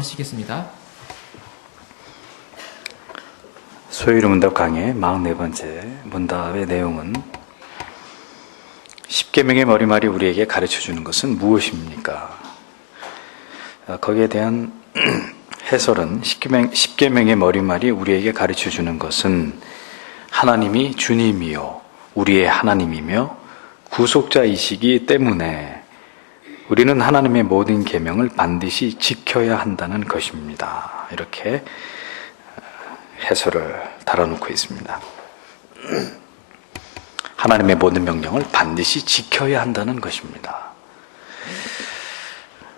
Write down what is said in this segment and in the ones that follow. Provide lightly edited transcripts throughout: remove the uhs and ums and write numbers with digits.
하시겠습니다. 소요리 문답 강의 44번째 문답의 내용은 십계명의 머리말이 우리에게 가르쳐주는 것은 무엇입니까? 거기에 대한 해설은 십계명의 머리말이 우리에게 가르쳐주는 것은 하나님이 주님이요 우리의 하나님이며 구속자이시기 때문에 우리는 하나님의 모든 계명을 반드시 지켜야 한다는 것입니다. 이렇게 해설을 달아놓고 있습니다. 하나님의 모든 명령을 반드시 지켜야 한다는 것입니다.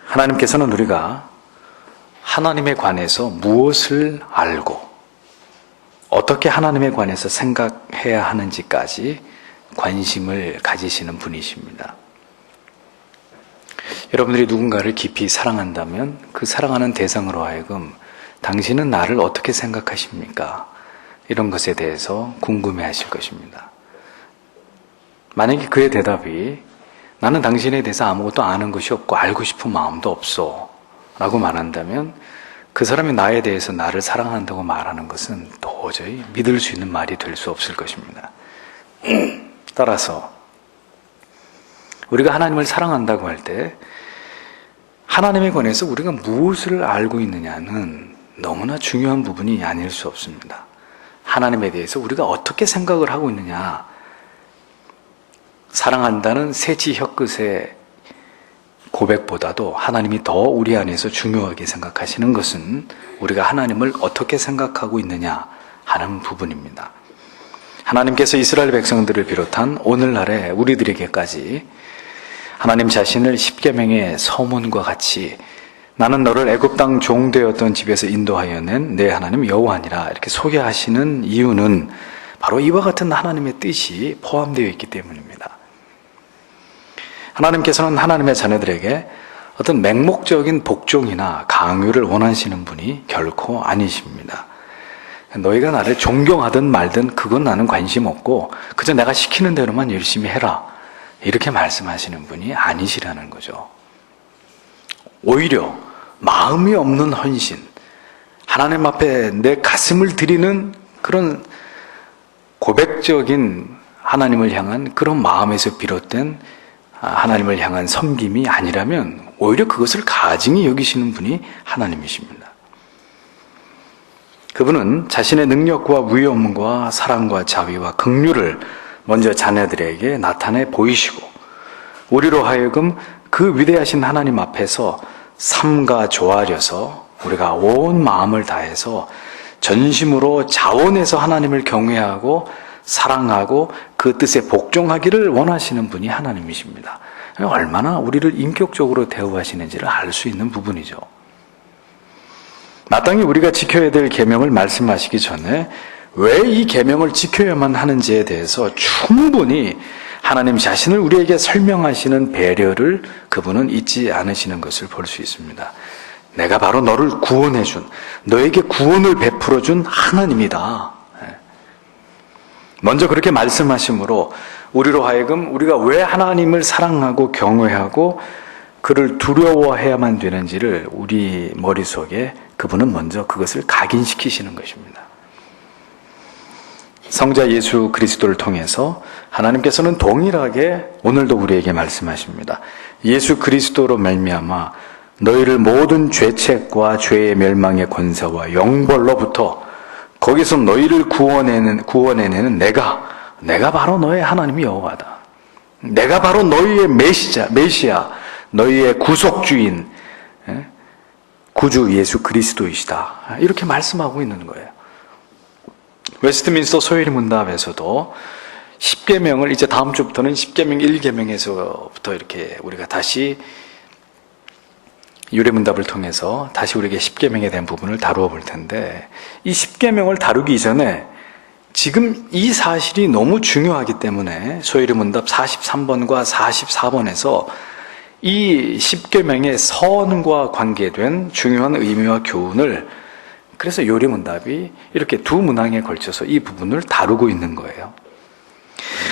하나님께서는 우리가 하나님에 관해서 무엇을 알고 어떻게 하나님에 관해서 생각해야 하는지까지 관심을 가지시는 분이십니다. 여러분들이 누군가를 깊이 사랑한다면 그 사랑하는 대상으로 하여금 당신은 나를 어떻게 생각하십니까? 이런 것에 대해서 궁금해 하실 것입니다. 만약에 그의 대답이 나는 당신에 대해서 아무것도 아는 것이 없고 알고 싶은 마음도 없어 라고 말한다면 그 사람이 나에 대해서 나를 사랑한다고 말하는 것은 도저히 믿을 수 있는 말이 될 수 없을 것입니다. 따라서 우리가 하나님을 사랑한다고 할 때 하나님에 관해서 우리가 무엇을 알고 있느냐는 너무나 중요한 부분이 아닐 수 없습니다. 하나님에 대해서 우리가 어떻게 생각을 하고 있느냐, 사랑한다는 새치 혀끝의 고백보다도 하나님이 더 우리 안에서 중요하게 생각하시는 것은 우리가 하나님을 어떻게 생각하고 있느냐 하는 부분입니다. 하나님께서 이스라엘 백성들을 비롯한 오늘날의 우리들에게까지 하나님 자신을 십계명의 서문과 같이 나는 너를 애굽 땅 종되었던 집에서 인도하여 낸 내 하나님 여호와니라 이렇게 소개하시는 이유는 바로 이와 같은 하나님의 뜻이 포함되어 있기 때문입니다. 하나님께서는 하나님의 자녀들에게 어떤 맹목적인 복종이나 강요를 원하시는 분이 결코 아니십니다. 너희가 나를 존경하든 말든 그건 나는 관심 없고 그저 내가 시키는 대로만 열심히 해라 이렇게 말씀하시는 분이 아니시라는 거죠. 오히려 마음이 없는 헌신, 하나님 앞에 내 가슴을 드리는 그런 고백적인 하나님을 향한 그런 마음에서 비롯된 하나님을 향한 섬김이 아니라면 오히려 그것을 가증히 여기시는 분이 하나님이십니다. 그분은 자신의 능력과 위엄과 사랑과 자비와 긍휼을 먼저 자녀들에게 나타내 보이시고 우리로 하여금 그 위대하신 하나님 앞에서 삼가 조아려서 우리가 온 마음을 다해서 전심으로 자원해서 하나님을 경외하고 사랑하고 그 뜻에 복종하기를 원하시는 분이 하나님이십니다. 얼마나 우리를 인격적으로 대우하시는지를 알 수 있는 부분이죠. 마땅히 우리가 지켜야 될 계명을 말씀하시기 전에 왜 이 계명을 지켜야만 하는지에 대해서 충분히 하나님 자신을 우리에게 설명하시는 배려를 그분은 잊지 않으시는 것을 볼 수 있습니다. 내가 바로 너를 구원해준, 너에게 구원을 베풀어준 하나님이다. 먼저 그렇게 말씀하심으로 우리로 하여금 우리가 왜 하나님을 사랑하고 경외하고 그를 두려워해야만 되는지를 우리 머릿속에 그분은 먼저 그것을 각인시키시는 것입니다. 성자 예수 그리스도를 통해서 하나님께서는 동일하게 오늘도 우리에게 말씀하십니다. 예수 그리스도로 말미암아 너희를 모든 죄책과 죄의 멸망의 권세와 영벌로부터 거기서 너희를 구원해내는 내가 바로 너의 하나님 여호와다. 내가 바로 너희의 메시아, 너희의 구속주인, 구주 예수 그리스도이시다. 이렇게 말씀하고 있는 거예요. 웨스트민스터 소요리 문답에서도 십계명을 이제 다음 주부터는 십계명 1계명에서부터 이렇게 우리가 다시 유래문답을 통해서 다시 우리에게 십계명에 대한 부분을 다루어 볼 텐데 이 십계명을 다루기 이전에 지금 이 사실이 너무 중요하기 때문에 소요리 문답 43번과 44번에서 이 십계명의 선과 관계된 중요한 의미와 교훈을 그래서 요리문답이 이렇게 두 문항에 걸쳐서 이 부분을 다루고 있는 거예요.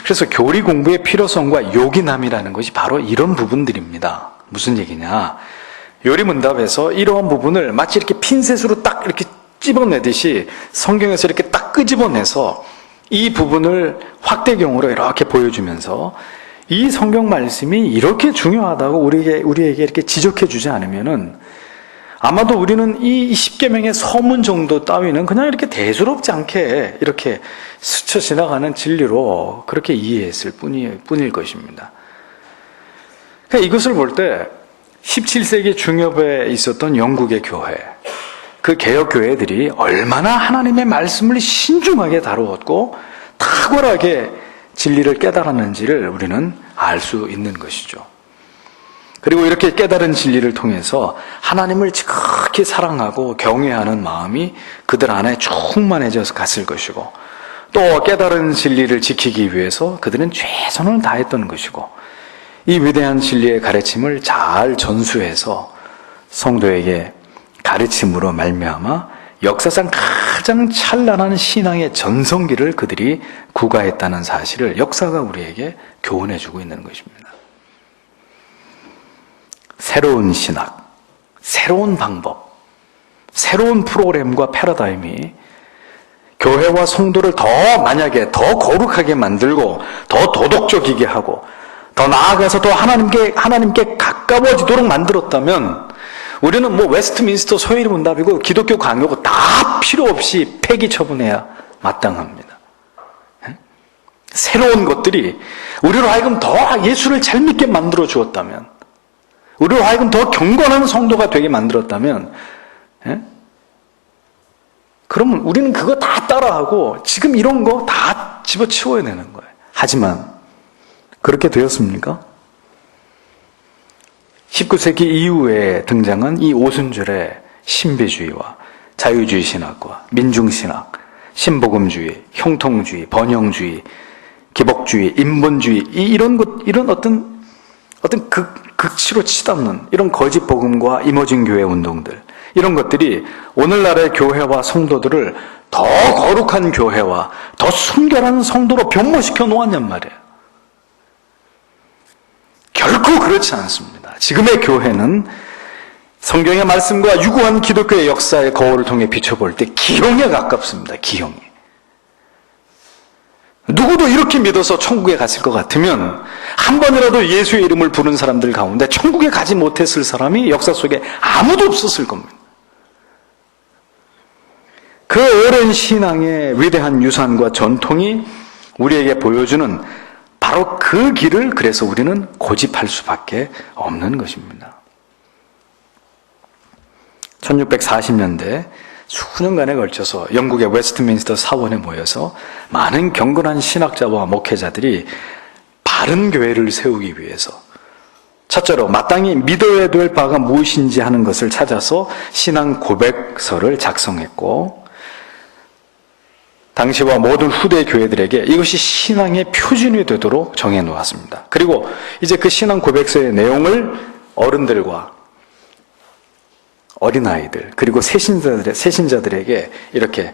그래서 교리 공부의 필요성과 요긴함이라는 것이 바로 이런 부분들입니다. 무슨 얘기냐? 요리문답에서 이러한 부분을 마치 이렇게 핀셋으로 딱 이렇게 찝어내듯이 성경에서 이렇게 딱 끄집어내서 이 부분을 확대경으로 이렇게 보여주면서 이 성경 말씀이 이렇게 중요하다고 우리에게 이렇게 지적해 주지 않으면은 아마도 우리는 이 십계명의 서문 정도 따위는 그냥 이렇게 대수롭지 않게 이렇게 스쳐 지나가는 진리로 그렇게 이해했을 뿐일 것입니다. 그러니까 이것을 볼 때 17세기 중엽에 있었던 영국의 교회, 그 개혁교회들이 얼마나 하나님의 말씀을 신중하게 다루었고 탁월하게 진리를 깨달았는지를 우리는 알 수 있는 것이죠. 그리고 이렇게 깨달은 진리를 통해서 하나님을 지극히 사랑하고 경외하는 마음이 그들 안에 충만해져서 갔을 것이고, 또 깨달은 진리를 지키기 위해서 그들은 최선을 다했던 것이고, 이 위대한 진리의 가르침을 잘 전수해서 성도에게 가르침으로 말미암아 역사상 가장 찬란한 신앙의 전성기를 그들이 구가했다는 사실을 역사가 우리에게 교훈해주고 있는 것입니다. 새로운 신학, 새로운 방법, 새로운 프로그램과 패러다임이 교회와 성도를 만약에 더 거룩하게 만들고 더 도덕적이게 하고 더 나아가서 더 하나님께 가까워지도록 만들었다면 우리는 웨스트민스터 소요리문답이고 기독교 강요고 다 필요 없이 폐기 처분해야 마땅합니다. 새로운 것들이 우리로 하여금 더 예수를 잘 믿게 만들어 주었다면, 우리로 하여금 더 경건한 성도가 되게 만들었다면, 그러면 우리는 그거 다 따라하고 지금 이런 거 다 집어치워야 되는 거예요. 하지만 그렇게 되었습니까? 19세기 이후에 등장한 이 오순절의 신비주의와 자유주의 신학과 민중신학, 신복음주의, 형통주의, 번영주의, 기복주의, 인본주의, 이런 어떤 극치로 치닫는 이런 거짓 복음과 이머징 교회 운동들, 이런 것들이 오늘날의 교회와 성도들을 더 거룩한 교회와 더 순결한 성도로 변모시켜 놓았냔 말이에요. 결코 그렇지 않습니다. 지금의 교회는 성경의 말씀과 유구한 기독교의 역사의 거울을 통해 비춰볼 때 기형에 가깝습니다. 기형에. 누구도 이렇게 믿어서 천국에 갔을 것 같으면 한 번이라도 예수의 이름을 부른 사람들 가운데 천국에 가지 못했을 사람이 역사 속에 아무도 없었을 겁니다. 그 오랜 신앙의 위대한 유산과 전통이 우리에게 보여주는 바로 그 길을 그래서 우리는 고집할 수밖에 없는 것입니다. 1640년대 수년간에 걸쳐서 영국의 웨스트민스터 사원에 모여서 많은 경건한 신학자와 목회자들이 바른 교회를 세우기 위해서 첫째로 마땅히 믿어야 될 바가 무엇인지 하는 것을 찾아서 신앙 고백서를 작성했고, 당시와 모든 후대 교회들에게 이것이 신앙의 표준이 되도록 정해놓았습니다. 그리고 이제 그 신앙 고백서의 내용을 어른들과 어린아이들 그리고 세신자들에게 이렇게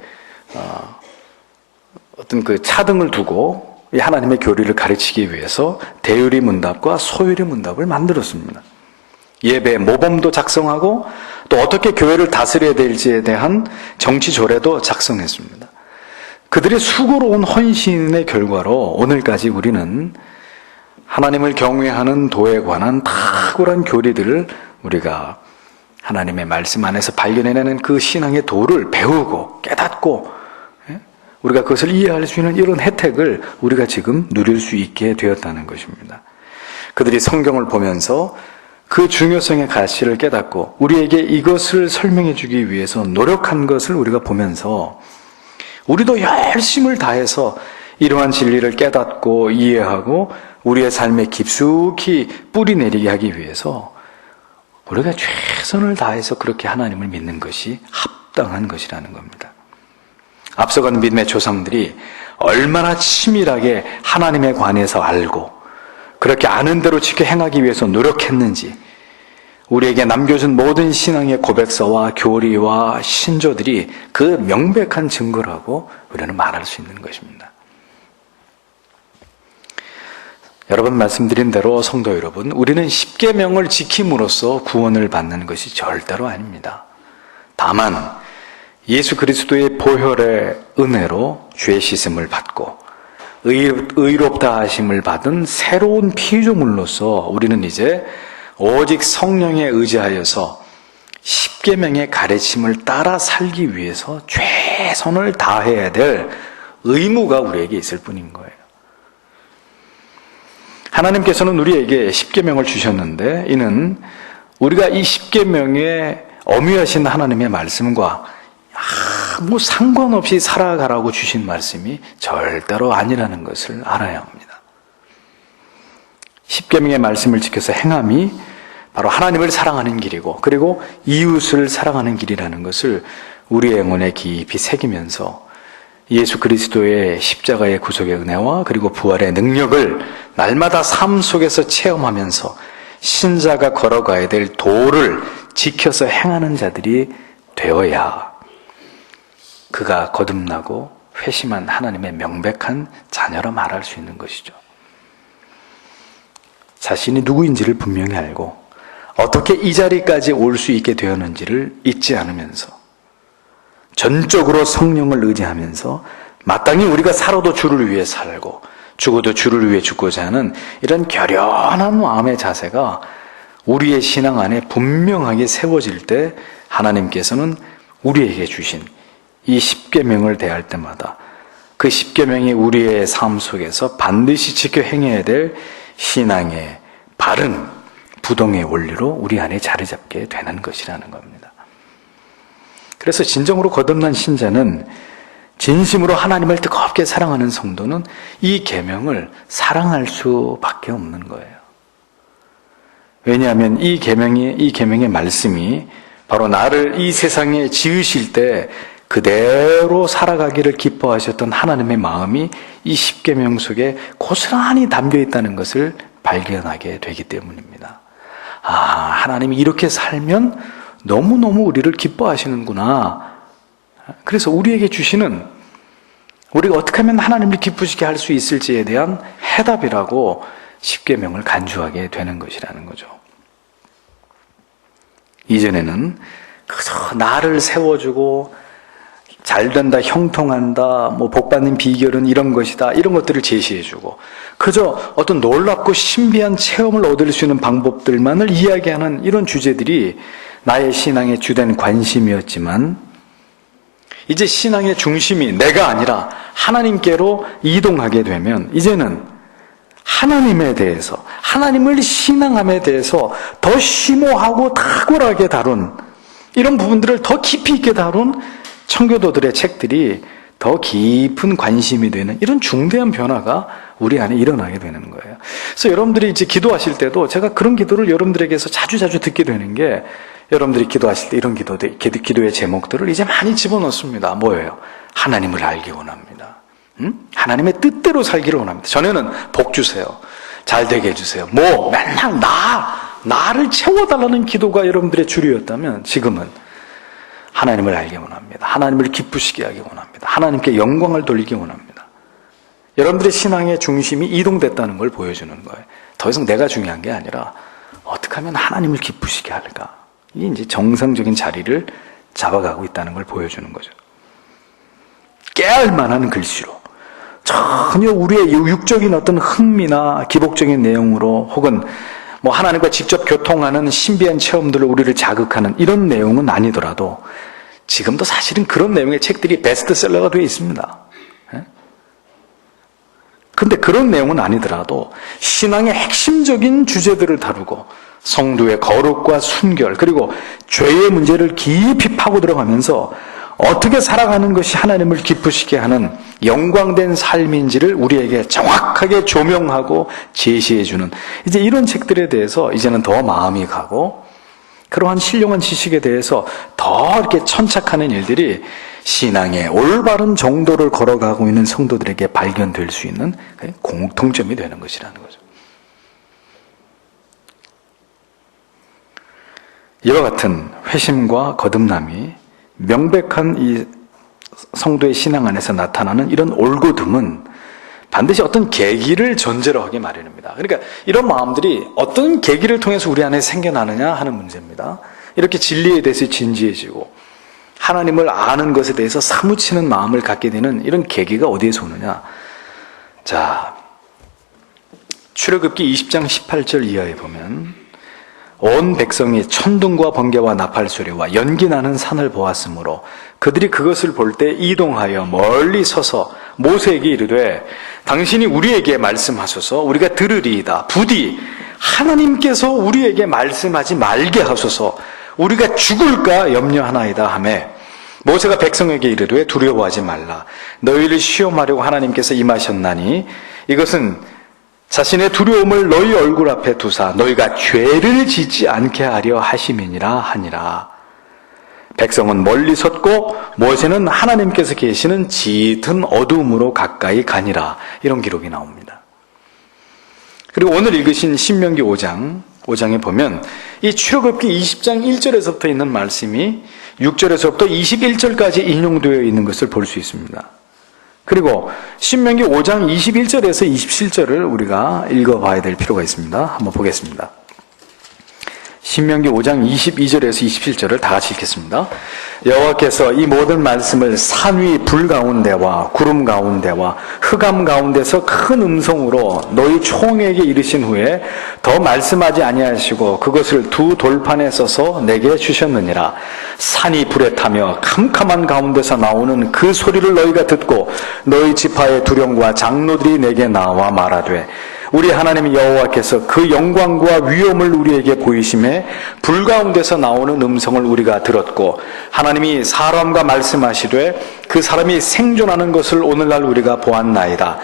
어떤 그 차등을 두고 이 하나님의 교리를 가르치기 위해서 대유리 문답과 소유리 문답을 만들었습니다. 예배 모범도 작성하고 또 어떻게 교회를 다스려야 될지에 대한 정치 조례도 작성했습니다. 그들의 수고로운 헌신의 결과로 오늘까지 우리는 하나님을 경외하는 도에 관한 탁월한 교리들을 우리가 하나님의 말씀 안에서 발견해내는 그 신앙의 도를 배우고 깨닫고 우리가 그것을 이해할 수 있는 이런 혜택을 우리가 지금 누릴 수 있게 되었다는 것입니다. 그들이 성경을 보면서 그 중요성의 가치를 깨닫고 우리에게 이것을 설명해 주기 위해서 노력한 것을 우리가 보면서 우리도 열심을 다해서 이러한 진리를 깨닫고 이해하고 우리의 삶에 깊숙이 뿌리 내리게 하기 위해서 우리가 최선을 다해서 그렇게 하나님을 믿는 것이 합당한 것이라는 겁니다. 앞서간 믿음의 조상들이 얼마나 치밀하게 하나님에 관해서 알고 그렇게 아는 대로 지켜 행하기 위해서 노력했는지 우리에게 남겨준 모든 신앙의 고백서와 교리와 신조들이 그 명백한 증거라고 우리는 말할 수 있는 것입니다. 여러 번 말씀드린 대로 성도 여러분, 우리는 십계명을 지킴으로써 구원을 받는 것이 절대로 아닙니다. 다만 예수 그리스도의 보혈의 은혜로 죄 씻음을 받고 의롭다 하심을 받은 새로운 피조물로서 우리는 이제 오직 성령에 의지하여서 십계명의 가르침을 따라 살기 위해서 최선을 다해야 될 의무가 우리에게 있을 뿐인 거예요. 하나님께서는 우리에게 십계명을 주셨는데 이는 우리가 이 십계명에 엄유하신 하나님의 말씀과 아무 상관없이 살아가라고 주신 말씀이 절대로 아니라는 것을 알아야 합니다. 십계명의 말씀을 지켜서 행함이 바로 하나님을 사랑하는 길이고 그리고 이웃을 사랑하는 길이라는 것을 우리의 영혼에 깊이 새기면서 예수 그리스도의 십자가의 구속의 은혜와 그리고 부활의 능력을 날마다 삶 속에서 체험하면서 신자가 걸어가야 될 도를 지켜서 행하는 자들이 되어야 그가 거듭나고 회심한 하나님의 명백한 자녀라 말할 수 있는 것이죠. 자신이 누구인지를 분명히 알고 어떻게 이 자리까지 올 수 있게 되었는지를 잊지 않으면서 전적으로 성령을 의지하면서 마땅히 우리가 살아도 주를 위해 살고 죽어도 주를 위해 죽고자 하는 이런 결연한 마음의 자세가 우리의 신앙 안에 분명하게 세워질 때 하나님께서는 우리에게 주신 이 십계명을 대할 때마다 그 십계명이 우리의 삶 속에서 반드시 지켜 행해야 될 신앙의 바른 부동의 원리로 우리 안에 자리 잡게 되는 것이라는 겁니다. 그래서 진정으로 거듭난 신자는 진심으로 하나님을 뜨겁게 사랑하는 성도는 이 계명을 사랑할 수밖에 없는 거예요. 왜냐하면 이 계명의 말씀이 바로 나를 이 세상에 지으실 때 그대로 살아가기를 기뻐하셨던 하나님의 마음이 이 십계명 속에 고스란히 담겨 있다는 것을 발견하게 되기 때문입니다. 하나님이 이렇게 살면 너무너무 우리를 기뻐하시는구나. 그래서 우리에게 주시는 우리가 어떻게 하면 하나님을 기쁘시게 할 수 있을지에 대한 해답이라고 십계명을 간주하게 되는 것이라는 거죠. 이전에는 그저 나를 세워주고 잘된다, 형통한다, 복받는 비결은 이런 것이다, 이런 것들을 제시해주고 그저 어떤 놀랍고 신비한 체험을 얻을 수 있는 방법들만을 이야기하는 이런 주제들이 나의 신앙의 주된 관심이었지만 이제 신앙의 중심이 내가 아니라 하나님께로 이동하게 되면 이제는 하나님에 대해서, 하나님을 신앙함에 대해서 더 심오하고 탁월하게 다룬 이런 부분들을 더 깊이 있게 다룬 청교도들의 책들이 더 깊은 관심이 되는 이런 중대한 변화가 우리 안에 일어나게 되는 거예요. 그래서 여러분들이 이제 기도하실 때도 제가 그런 기도를 여러분들에게서 자주 듣게 되는 게 여러분들이 기도하실 때 이런 기도의 제목들을 이제 많이 집어넣습니다. 뭐예요? 하나님을 알기 원합니다. 하나님의 뜻대로 살기를 원합니다. 전에는 복 주세요. 잘 되게 해주세요. 맨날 나를 채워달라는 기도가 여러분들의 주류였다면 지금은 하나님을 알기 원합니다. 하나님을 기쁘시게 하기 원합니다. 하나님께 영광을 돌리기 원합니다. 여러분들의 신앙의 중심이 이동됐다는 걸 보여주는 거예요. 더 이상 내가 중요한 게 아니라 어떻게 하면 하나님을 기쁘시게 할까? 이게 이제 정상적인 자리를 잡아가고 있다는 걸 보여주는 거죠. 깨알 만한 글씨로 전혀 우리의 육적인 어떤 흥미나 기복적인 내용으로 혹은 하나님과 직접 교통하는 신비한 체험들로 우리를 자극하는 이런 내용은 아니더라도 지금도 사실은 그런 내용의 책들이 베스트셀러가 되어 있습니다. 그런데 그런 내용은 아니더라도 신앙의 핵심적인 주제들을 다루고 성도의 거룩과 순결 그리고 죄의 문제를 깊이 파고 들어가면서 어떻게 살아가는 것이 하나님을 기쁘시게 하는 영광된 삶인지를 우리에게 정확하게 조명하고 제시해주는 이제 이런 책들에 대해서 이제는 더 마음이 가고 그러한 신령한 지식에 대해서 더 이렇게 천착하는 일들이 신앙의 올바른 정도를 걸어가고 있는 성도들에게 발견될 수 있는 공통점이 되는 것이라는 거죠. 이와 같은 회심과 거듭남이 명백한 이 성도의 신앙 안에서 나타나는 이런 올곧음은 반드시 어떤 계기를 전제로 하기 마련입니다. 그러니까 이런 마음들이 어떤 계기를 통해서 우리 안에 생겨나느냐 하는 문제입니다. 이렇게 진리에 대해서 진지해지고 하나님을 아는 것에 대해서 사무치는 마음을 갖게 되는 이런 계기가 어디에서 오느냐. 자, 출애굽기 20장 18절 이하에 보면 온 백성이 천둥과 번개와 나팔 소리와 연기 나는 산을 보았으므로 그들이 그것을 볼 때 이동하여 멀리 서서 모세에게 이르되 당신이 우리에게 말씀하소서 우리가 들으리이다. 부디 하나님께서 우리에게 말씀하지 말게 하소서 우리가 죽을까 염려하나이다 하매 모세가 백성에게 이르되 두려워하지 말라. 너희를 시험하려고 하나님께서 임하셨나니 이것은 자신의 두려움을 너희 얼굴 앞에 두사 너희가 죄를 짓지 않게 하려 하심이니라 하니라. 백성은 멀리 섰고 모세는 하나님께서 계시는 짙은 어두움으로 가까이 가니라. 이런 기록이 나옵니다. 그리고 오늘 읽으신 신명기 5장에 보면 이 출애굽기 20장 1절에서부터 있는 말씀이 6절에서부터 21절까지 인용되어 있는 것을 볼 수 있습니다. 그리고 신명기 5장 21절에서 27절을 우리가 읽어봐야 될 필요가 있습니다. 한번 보겠습니다. 신명기 5장 22절에서 27절을 다 같이 읽겠습니다. 여호와께서 이 모든 말씀을 산 위 불 가운데와 구름 가운데와 흑암 가운데서 큰 음성으로 너희 총에게 이르신 후에 더 말씀하지 아니하시고 그것을 두 돌판에 써서 내게 주셨느니라. 산이 불에 타며 캄캄한 가운데서 나오는 그 소리를 너희가 듣고 너희 지파의 두령과 장로들이 내게 나와 말하되 우리 하나님 여호와께서 그 영광과 위엄을 우리에게 보이심에 불 가운데서 나오는 음성을 우리가 들었고 하나님이 사람과 말씀하시되 그 사람이 생존하는 것을 오늘날 우리가 보았나이다.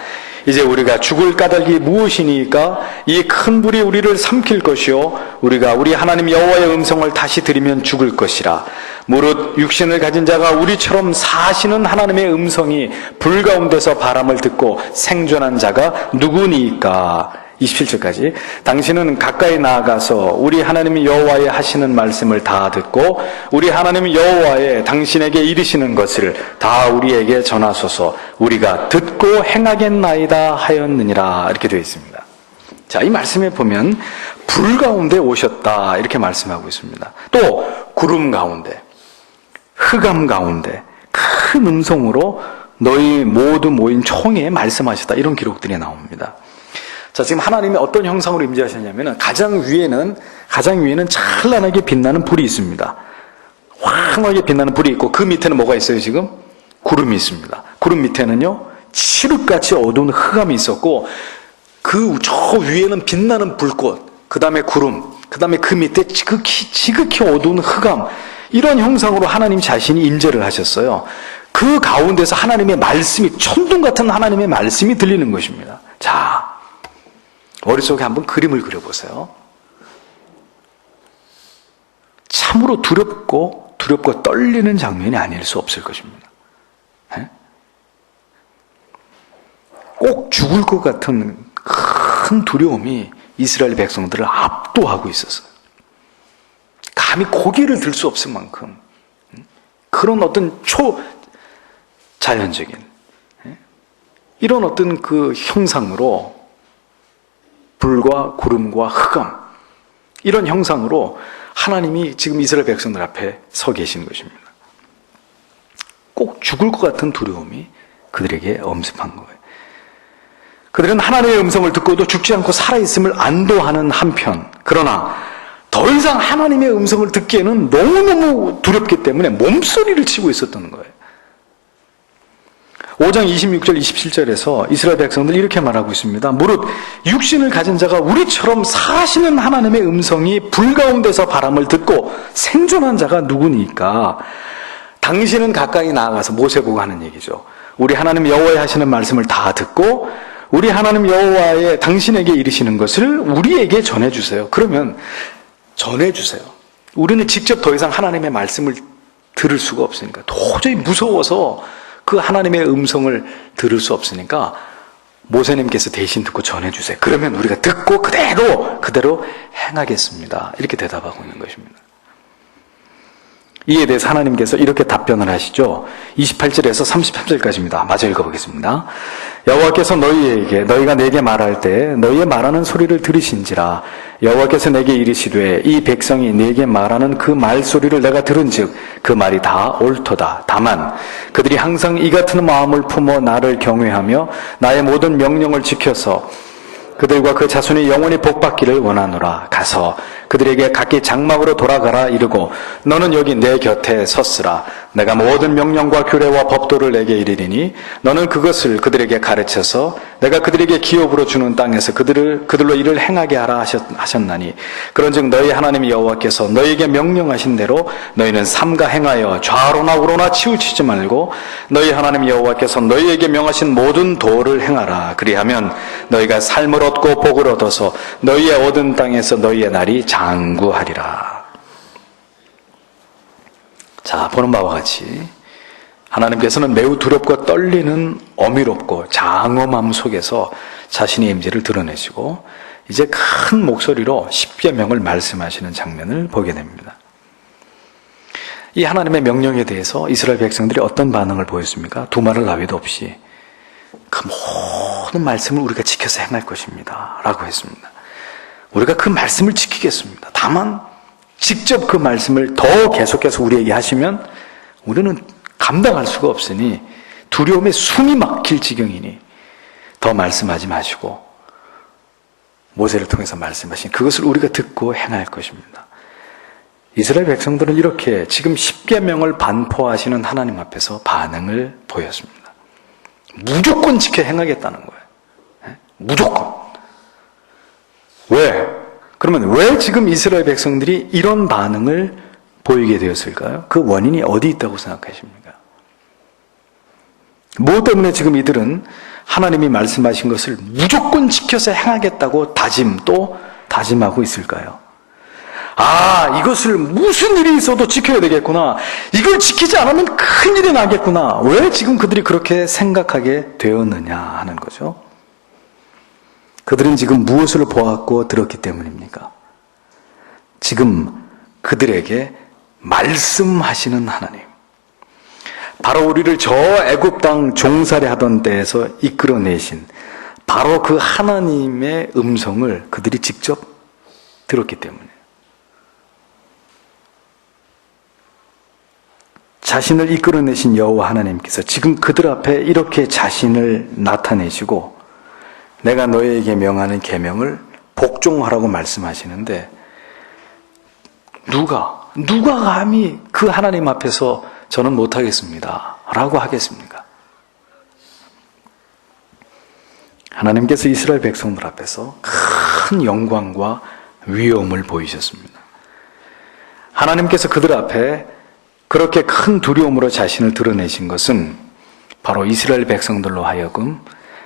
이제 우리가 죽을 까닭이 무엇이니까 이 큰 불이 우리를 삼킬 것이요 우리가 우리 하나님 여호와의 음성을 다시 들으면 죽을 것이라. 무릇 육신을 가진 자가 우리처럼 사시는 하나님의 음성이 불 가운데서 바람을 듣고 생존한 자가 누구니까. 27절까지 당신은 가까이 나아가서 우리 하나님 여호와의 하시는 말씀을 다 듣고 우리 하나님 여호와의 당신에게 이르시는 것을 다 우리에게 전하소서 우리가 듣고 행하겠나이다 하였느니라. 이렇게 되어 있습니다. 자, 이 말씀에 보면 불 가운데 오셨다 이렇게 말씀하고 있습니다. 또 구름 가운데 흑암 가운데 큰 음성으로 너희 모두 모인 총회에 말씀하셨다 이런 기록들이 나옵니다. 자, 지금 하나님이 어떤 형상으로 임재하셨냐면 가장 위에는 찬란하게 빛나는 불이 있습니다. 환하게 빛나는 불이 있고 그 밑에는 뭐가 있어요 지금? 구름이 있습니다. 구름 밑에는요 칠흑같이 어두운 흑암이 있었고 그 저 위에는 빛나는 불꽃, 그 다음에 구름, 그 다음에 그 밑에 지극히 어두운 흑암, 이런 형상으로 하나님 자신이 임재를 하셨어요. 그 가운데서 하나님의 말씀이 천둥 같은 하나님의 말씀이 들리는 것입니다. 자, 머릿속에 한번 그림을 그려보세요. 참으로 두렵고 떨리는 장면이 아닐 수 없을 것입니다. 꼭 죽을 것 같은 큰 두려움이 이스라엘 백성들을 압도하고 있었어요. 감히 고개를 들 수 없을 만큼 그런 어떤 초자연적인 이런 어떤 그 형상으로 불과 구름과 흑암 이런 형상으로 하나님이 지금 이스라엘 백성들 앞에 서 계신 것입니다. 꼭 죽을 것 같은 두려움이 그들에게 엄습한 거예요. 그들은 하나님의 음성을 듣고도 죽지 않고 살아있음을 안도하는 한편, 그러나 더 이상 하나님의 음성을 듣기에는 너무너무 두렵기 때문에 몸소리를 치고 있었던 거예요. 5장 26절 27절에서 이스라엘 백성들 이렇게 말하고 있습니다. 무릇 육신을 가진 자가 우리처럼 사시는 하나님의 음성이 불 가운데서 바람을 듣고 생존한 자가 누구니까. 당신은 가까이 나아가서 모세 보고 하는 얘기죠. 우리 하나님 여호와의 하시는 말씀을 다 듣고 우리 하나님 여호와의 당신에게 이르시는 것을 우리에게 전해주세요. 그러면 전해주세요. 우리는 직접 더 이상 하나님의 말씀을 들을 수가 없으니까, 도저히 무서워서 그 하나님의 음성을 들을 수 없으니까 모세님께서 대신 듣고 전해주세요. 그러면 우리가 듣고 그대로 행하겠습니다. 이렇게 대답하고 있는 것입니다. 이에 대해서 하나님께서 이렇게 답변을 하시죠. 28절에서 33절까지입니다. 마저 읽어보겠습니다. 여호와께서 너희가 내게 말할 때 너희의 말하는 소리를 들으신지라. 여호와께서 내게 이르시되 이 백성이 내게 말하는 그 말소리를 내가 들은즉 그 말이 다 옳도다. 다만 그들이 항상 이 같은 마음을 품어 나를 경외하며 나의 모든 명령을 지켜서 그들과 그 자손이 영원히 복받기를 원하노라. 가서 그들에게 각기 장막으로 돌아가라 이르고 너는 여기 내 곁에 섰으라. 내가 모든 명령과 규례와 법도를 내게 이르리니 너는 그것을 그들에게 가르쳐서 내가 그들에게 기업으로 주는 땅에서 그들로 이를 행하게 하라 하셨나니 그런즉 너희 하나님 여호와께서 너희에게 명령하신 대로 너희는 삼가 행하여 좌로나 우로나 치우치지 말고 너희 하나님 여호와께서 너희에게 명하신 모든 도를 행하라. 그리하면 너희가 삶을 얻고 복을 얻어서 너희의 얻은 땅에서 너희의 날이 장구하리라. 자, 보는 바와 같이 하나님께서는 매우 두렵고 떨리는 어미롭고 장엄함 속에서 자신의 임재를 드러내시고 이제 큰 목소리로 십계명을 말씀하시는 장면을 보게 됩니다. 이 하나님의 명령에 대해서 이스라엘 백성들이 어떤 반응을 보였습니까? 두말할 나위도 없이 그 모든 말씀을 우리가 지켜서 행할 것입니다 라고 했습니다. 우리가 그 말씀을 지키겠습니다. 다만 직접 그 말씀을 더 계속해서 우리에게 하시면 우리는 감당할 수가 없으니 두려움에 숨이 막힐 지경이니 더 말씀하지 마시고 모세를 통해서 말씀하신 그것을 우리가 듣고 행할 것입니다. 이스라엘 백성들은 이렇게 지금 십계명을 반포하시는 하나님 앞에서 반응을 보였습니다. 무조건 지켜 행하겠다는 거예요. 무조건. 왜? 그러면 왜 지금 이스라엘 백성들이 이런 반응을 보이게 되었을까요? 그 원인이 어디 있다고 생각하십니까? 무엇 때문에 지금 이들은 하나님이 말씀하신 것을 무조건 지켜서 행하겠다고 또 다짐하고 있을까요? 아, 이것을 무슨 일이 있어도 지켜야 되겠구나. 이걸 지키지 않으면 큰일이 나겠구나. 왜 지금 그들이 그렇게 생각하게 되었느냐 하는 거죠. 그들은 지금 무엇을 보았고 들었기 때문입니까? 지금 그들에게 말씀하시는 하나님, 바로 우리를 저 애굽 땅 종살이 하던 때에서 이끌어내신 바로 그 하나님의 음성을 그들이 직접 들었기 때문에 자신을 이끌어내신 여호와 하나님께서 지금 그들 앞에 이렇게 자신을 나타내시고 내가 너희에게 명하는 계명을 복종하라고 말씀하시는데 누가 감히 그 하나님 앞에서 저는 못하겠습니다 라고 하겠습니까? 하나님께서 이스라엘 백성들 앞에서 큰 영광과 위엄을 보이셨습니다. 하나님께서 그들 앞에 그렇게 큰 두려움으로 자신을 드러내신 것은 바로 이스라엘 백성들로 하여금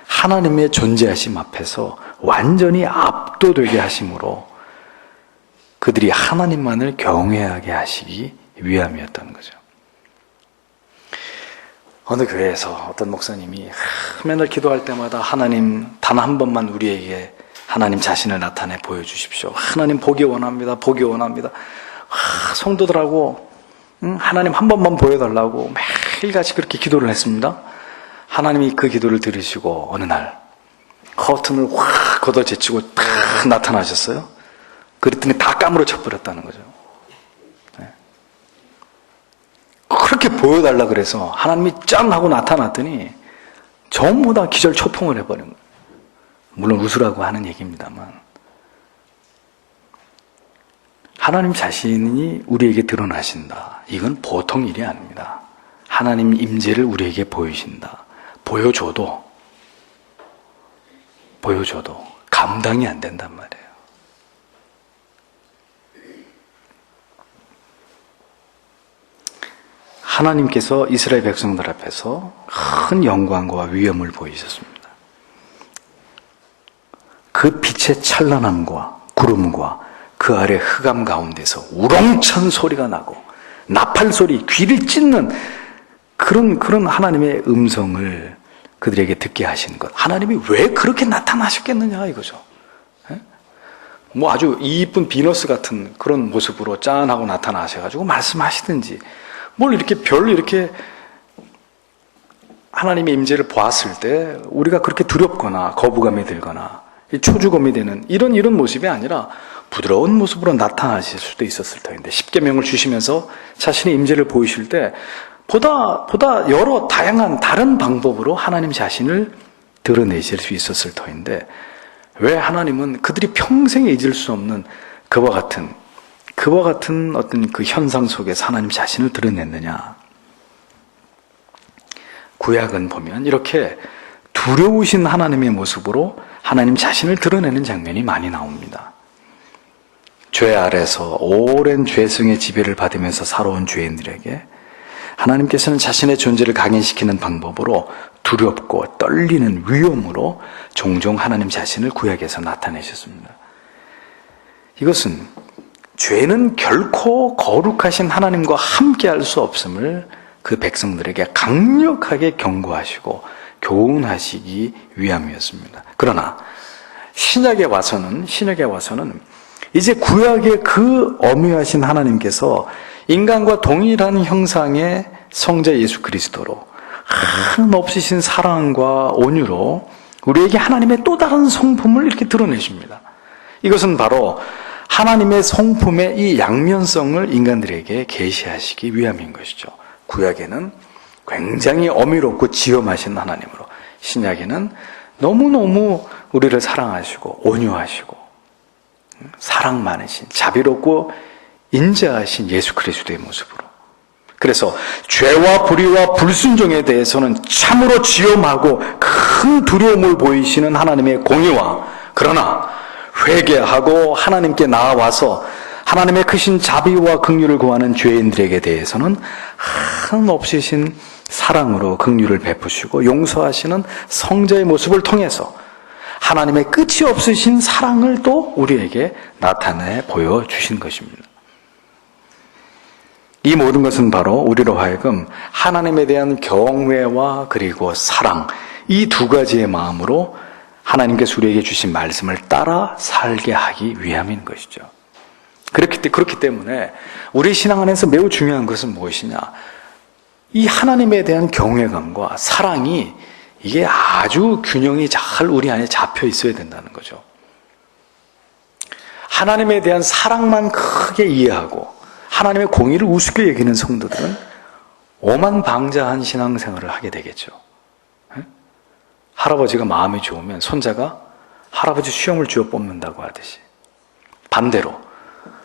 하나님의 존재하심 앞에서 완전히 압도되게 하심으로 그들이 하나님만을 경외하게 하시기 위함이었다는 거죠. 어느 교회에서 어떤 목사님이 맨날 기도할 때마다 하나님 단 한 번만 우리에게 하나님 자신을 나타내 보여주십시오. 하나님 보기 원합니다. 보기 원합니다. 성도들하고 하나님 한 번만 보여달라고 매일같이 그렇게 기도를 했습니다. 하나님이 그 기도를 들으시고 어느 날 커튼을 확 걷어제치고 딱 나타나셨어요. 그랬더니 다 까무러쳐 버렸다는 거죠. 그렇게 보여달라 그래서 하나님이 짠 하고 나타났더니 전부 다 기절초풍을 해버린 거예요. 물론 웃으라고 하는 얘기입니다만 하나님 자신이 우리에게 드러나신다. 이건 보통 일이 아닙니다. 하나님 임재를 우리에게 보이신다. 보여줘도 감당이 안 된단 말이에요. 하나님께서 이스라엘 백성들 앞에서 큰 영광과 위엄을 보이셨습니다. 그 빛의 찬란함과 구름과 그 아래 흑암 가운데서 우렁찬 소리가 나고 나팔 소리, 귀를 찢는 그런 하나님의 음성을 그들에게 듣게 하시는 것. 하나님이 왜 그렇게 나타나셨겠느냐 이거죠. 뭐 아주 이쁜 비너스 같은 그런 모습으로 짠하고 나타나셔가지고 말씀하시든지 뭘 이렇게 별로 이렇게 하나님의 임재를 보았을 때 우리가 그렇게 두렵거나 거부감이 들거나 초주검이 되는 이런 모습이 아니라 부드러운 모습으로 나타나실 수도 있었을 터인데, 십계명을 주시면서 자신의 임재를 보이실 때 보다 여러 다양한 다른 방법으로 하나님 자신을 드러내실 수 있었을 터인데, 왜 하나님은 그들이 평생 잊을 수 없는 그와 같은 어떤 그 현상 속에서 하나님 자신을 드러냈느냐? 구약은 보면 이렇게 두려우신 하나님의 모습으로 하나님 자신을 드러내는 장면이 많이 나옵니다. 죄 아래서 오랜 죄성의 지배를 받으면서 살아온 죄인들에게 하나님께서는 자신의 존재를 각인시키는 방법으로 두렵고 떨리는 위험으로 종종 하나님 자신을 구약에서 나타내셨습니다. 이것은 죄는 결코 거룩하신 하나님과 함께할 수 없음을 그 백성들에게 강력하게 경고하시고 교훈하시기 위함이었습니다. 그러나 신약에 와서는 이제 구약의 그 엄유하신 하나님께서 인간과 동일한 형상의 성자 예수 그리스도로 한없으신 사랑과 온유로 우리에게 하나님의 또 다른 성품을 이렇게 드러내십니다. 이것은 바로 하나님의 성품의 이 양면성을 인간들에게 계시하시기 위함인 것이죠. 구약에는 굉장히 어미롭고 지엄하신 하나님으로, 신약에는 너무너무 우리를 사랑하시고 온유하시고 사랑 많으신, 자비롭고 인자하신 예수 그리스도의 모습으로, 그래서 죄와 불의와 불순종에 대해서는 참으로 지엄하고 큰 두려움을 보이시는 하나님의 공의와, 그러나 회개하고 하나님께 나아와서 하나님의 크신 자비와 긍휼을 구하는 죄인들에게 대해서는 한없으신 사랑으로 긍휼을 베푸시고 용서하시는 성자의 모습을 통해서 하나님의 끝이 없으신 사랑을 또 우리에게 나타내 보여주신 것입니다. 이 모든 것은 바로 우리로 하여금 하나님에 대한 경외와 그리고 사랑, 이 두 가지의 마음으로 하나님께서 우리에게 주신 말씀을 따라 살게 하기 위함인 것이죠. 그렇기 때문에 우리 신앙 안에서 매우 중요한 것은 무엇이냐? 이 하나님에 대한 경외감과 사랑이 이게 아주 균형이 잘 우리 안에 잡혀 있어야 된다는 거죠. 하나님에 대한 사랑만 크게 이해하고 하나님의 공의를 우습게 여기는 성도들은 오만방자한 신앙생활을 하게 되겠죠. 할아버지가 마음이 좋으면 손자가 할아버지 수염을 쥐어 뽑는다고 하듯이, 반대로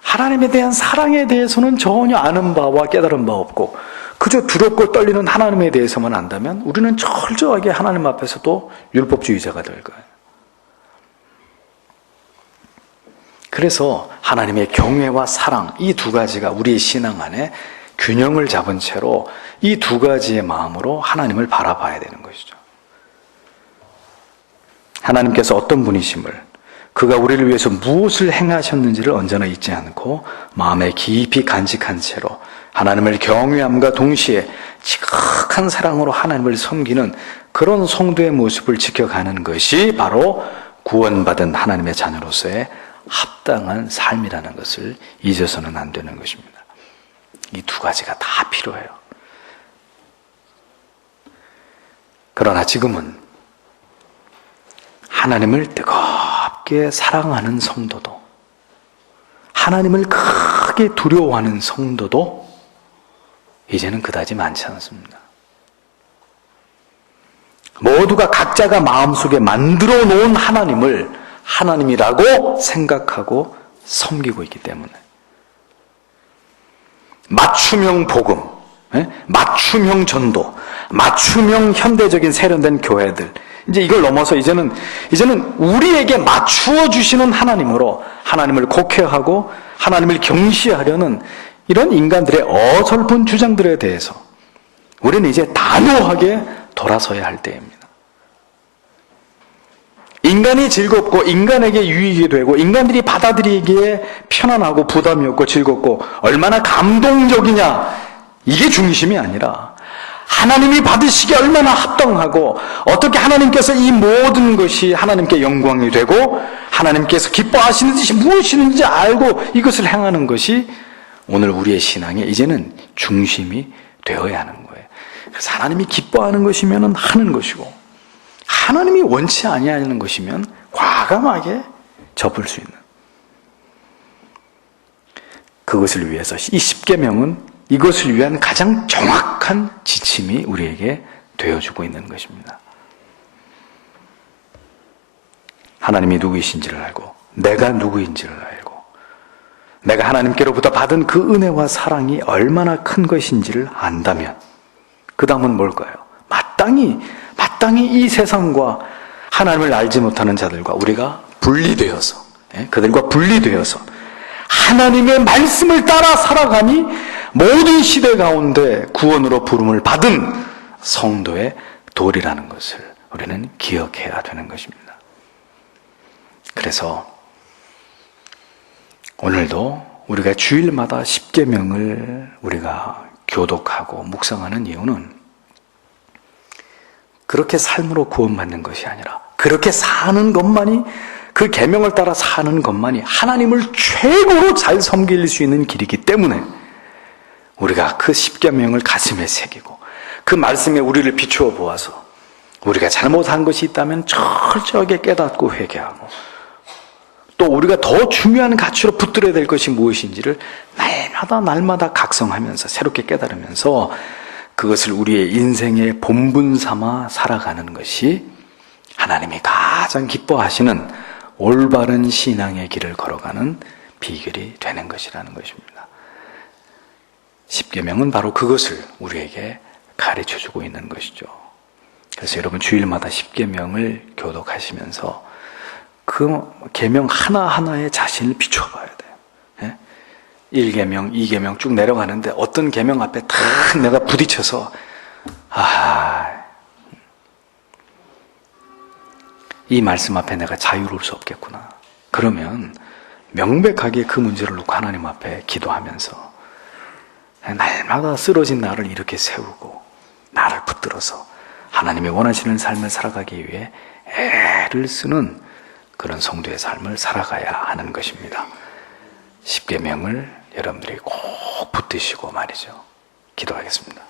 하나님에 대한 사랑에 대해서는 전혀 아는 바와 깨달은 바 없고 그저 두렵고 떨리는 하나님에 대해서만 안다면 우리는 철저하게 하나님 앞에서도 율법주의자가 될 거예요. 그래서 하나님의 경외와 사랑, 이 두 가지가 우리의 신앙 안에 균형을 잡은 채로 이 두 가지의 마음으로 하나님을 바라봐야 되는 것이죠. 하나님께서 어떤 분이심을, 그가 우리를 위해서 무엇을 행하셨는지를 언제나 잊지 않고 마음에 깊이 간직한 채로 하나님을 경외함과 동시에 지극한 사랑으로 하나님을 섬기는 그런 성도의 모습을 지켜가는 것이 바로 구원받은 하나님의 자녀로서의 합당한 삶이라는 것을 잊어서는 안 되는 것입니다. 이 두 가지가 다 필요해요. 그러나 지금은 하나님을 뜨겁게 사랑하는 성도도, 하나님을 크게 두려워하는 성도도 이제는 그다지 많지 않습니다. 모두가 각자가 마음속에 만들어 놓은 하나님을 하나님이라고 생각하고 섬기고 있기 때문에 맞춤형 복음, 맞춤형 전도, 맞춤형 현대적인 세련된 교회들, 이제 이걸 넘어서 이제는 우리에게 맞추어 주시는 하나님으로 하나님을 곡해하고 하나님을 경시하려는 이런 인간들의 어설픈 주장들에 대해서 우리는 이제 단호하게 돌아서야 할 때입니다. 인간이 즐겁고 인간에게 유익이 되고 인간들이 받아들이기에 편안하고 부담이 없고 즐겁고 얼마나 감동적이냐, 이게 중심이 아니라 하나님이 받으시기에 얼마나 합당하고 어떻게 하나님께서 이 모든 것이 하나님께 영광이 되고 하나님께서 기뻐하시는 뜻이 무엇인지 알고 이것을 행하는 것이 오늘 우리의 신앙의 이제는 중심이 되어야 하는 거예요. 그래서 하나님이 기뻐하는 것이면 하는 것이고, 하나님이 원치 아니하는 것이면 과감하게 접을 수 있는, 그것을 위해서 이 십계명은 이것을 위한 가장 정확한 지침이 우리에게 되어주고 있는 것입니다. 하나님이 누구이신지를 알고, 내가 누구인지를 알고, 내가 하나님께로부터 받은 그 은혜와 사랑이 얼마나 큰 것인지를 안다면, 그 다음은 뭘까요? 마땅히 이 세상과 하나님을 알지 못하는 자들과 우리가 분리되어서, 그들과 분리되어서 하나님의 말씀을 따라 살아가니 모든 시대 가운데 구원으로 부름을 받은 성도의 도리라는 것을 우리는 기억해야 되는 것입니다. 그래서 오늘도 우리가 주일마다 십계명을 우리가 교독하고 묵상하는 이유는 그렇게 삶으로 구원받는 것이 아니라, 그렇게 사는 것만이, 그 계명을 따라 사는 것만이 하나님을 최고로 잘 섬길 수 있는 길이기 때문에 우리가 그 십계명을 가슴에 새기고 그 말씀에 우리를 비추어 보아서 우리가 잘못한 것이 있다면 철저하게 깨닫고 회개하고, 또 우리가 더 중요한 가치로 붙들어야 될 것이 무엇인지를 날마다 각성하면서 새롭게 깨달으면서 그것을 우리의 인생의 본분 삼아 살아가는 것이 하나님이 가장 기뻐하시는 올바른 신앙의 길을 걸어가는 비결이 되는 것이라는 것입니다. 십계명은 바로 그것을 우리에게 가르쳐주고 있는 것이죠. 그래서 여러분 주일마다 십계명을 교독하시면서 그 계명 하나하나에 자신을 비춰봐야 돼요. 1계명, 2계명 쭉 내려가는데 어떤 계명 앞에 딱 내가 부딪혀서 이 말씀 앞에 내가 자유로울 수 없겠구나. 그러면 명백하게 그 문제를 놓고 하나님 앞에 기도하면서 날마다 쓰러진 나를 이렇게 세우고 나를 붙들어서 하나님이 원하시는 삶을 살아가기 위해 애를 쓰는 그런 성도의 삶을 살아가야 하는 것입니다. 십계명을 여러분들이 꼭 붙드시고 말이죠. 기도하겠습니다.